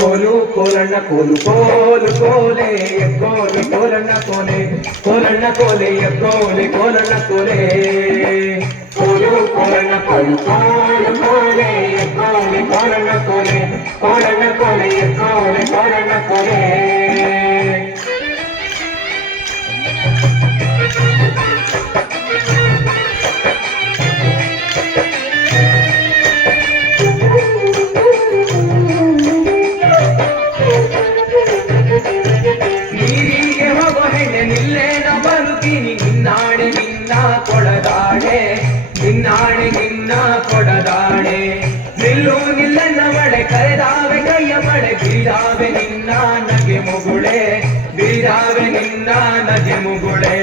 ಕೋಲು ಕೋಲಣ್ಣ ಕೋಲು ಕೋಲು ಕೋಲೆ ಕೋಲು ಕೋಲಣ್ಣ ಕೋಲೆ ಕೋಲಣ್ಣ ಕೋಲೆ ಕೋಲೆ ಕೋಲಣ್ಣ ಕೋಲೆ ಕೋಲು ಕೋಲಣ್ಣ ಕೋಲು ಕೋಲು ಕೋಲೆ ಕೋಲೆ ಕೋಲಣ್ಣ ಕೋಲೆ ಕೋಲಣ್ಣ ಕೋಲೆ ಕೋಲೆ ಕೋಲಣ್ಣ ಕೋಲೆ ನಿನ್ನಾಣೆ ನಿನ್ನ ಕೊಡದಾಣೆ ನಿನ್ನಾಣೆ ನಿನ್ನ ಕೊಡದಾಣೆ ನಿಲ್ಲು ನಿಲ್ಲನ್ನ ಮಳೆ ಕರೆದಾವೆ ಕೈಯ ಮಳೆ ಬೀರಾವೆ ನಿನ್ನ ನಗೆ ಮುಗುಳೆ ಬೀರಾವೆ ನಿನ್ನ ನಗೆ ಮುಗುಳೆ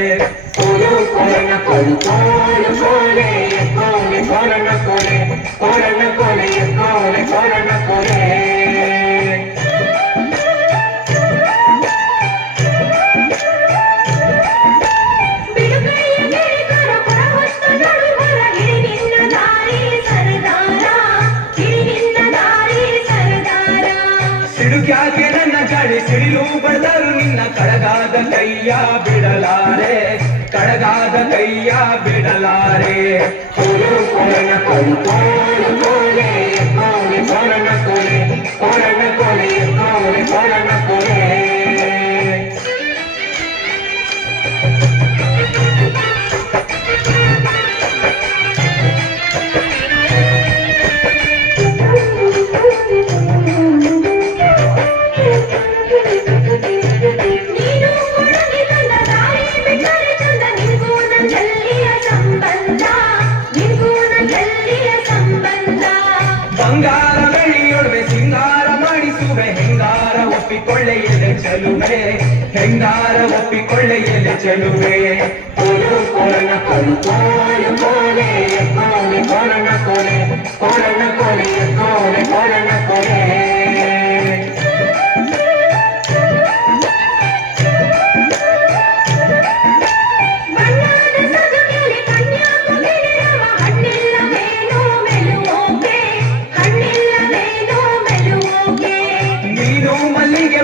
ಕೋಲು ಕೋಲಣ್ಣ ಕೋಲು ಕೋಲು ಕೋಲೆ ಕೋಲೆ ಕೋಲಣ್ಣ ಕೋಲೆ ಕೋಲಣ್ಣ ಕೋಲೆ ಕೋಲೆ ಕೋಲಣ್ಣ ಕೋಲೆ ಸಿಡುಕ್ಯಾಕೆ ನನ್ನ ಗಾಳಿ ಸಿಡಿಲು ಬಡದರು ನಿನ್ನ ಕಡಗಾದ ಕೈಯ ಬಿಡಲಾರೆ ಕಡಗಾದ ಕೈಯ ಬಿಡಲಾರೆ ಕೋಲು ಕೋಲಣ್ಣ ಕೋಲು ಕೋಲು ಕೋಲೆ ಕೋಲೆ ಕೋಲಣ್ಣ ಕೋಲೆ ಕೋಲಣ್ಣ ಕೋಲೆ ಕೋಲೆ ಕೋಲಣ್ಣ ಕೋಲೆ ಬಂಗಾರ ಬೆಳ್ಳಿಯೊಡವೆ ಸಿಂಗಾರ ಮಾಡಿಸುವೆ ಹೆಂಗಾರ ಒಪ್ಪಿಕೊಳ್ಳೆ ಎಲೆ ಚೆಲುವೆ ಹೆಂಗಾರ ಒಪ್ಪಿಕೊಳ್ಳೆ ಎಲೆ ಚೆಲುವೆ ಕೋಲು ಕೋಲಣ್ಣ ಕೋಲು ಕೋಲು ಕೋಲೆ ಕೋಲೆ ಕೋಲಣ್ಣ ಕೋಲೆ ಕೋಲಣ್ಣ ಕೋಲೆ ಕೋಲೆ ಕೋಲಣ್ಣ ಕೋಲೆ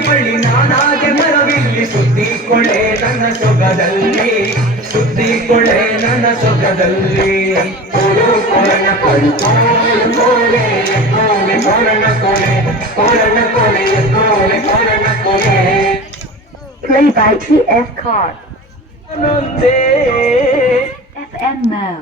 ಬಳ್ಳಿ ನಾನಾಗೆ ಮರವಿಲ್ಲಿ ಸುತ್ತಿಕೊಳ್ಳೆ ನನ್ನ ಸೊಗದಲ್ಲಿ ಸುತ್ತಿಕೊಳ್ಳೆ ನನ್ನ ಸೊಗದಲ್ಲಿ ಕೋಲು ಕೋಲಣ್ಣ ಕೋಲು ಕೋಲು ಕೋಲೆ ಕೋಲೆ ಕೋಲಣ್ಣ ಕೋಲೆ ಕೋಲಣ್ಣ ಕೋಲೆ ಕೋಲೆ ಕೋಲಣ್ಣ ಕೋಲೆ Play by TF Card. FM mode.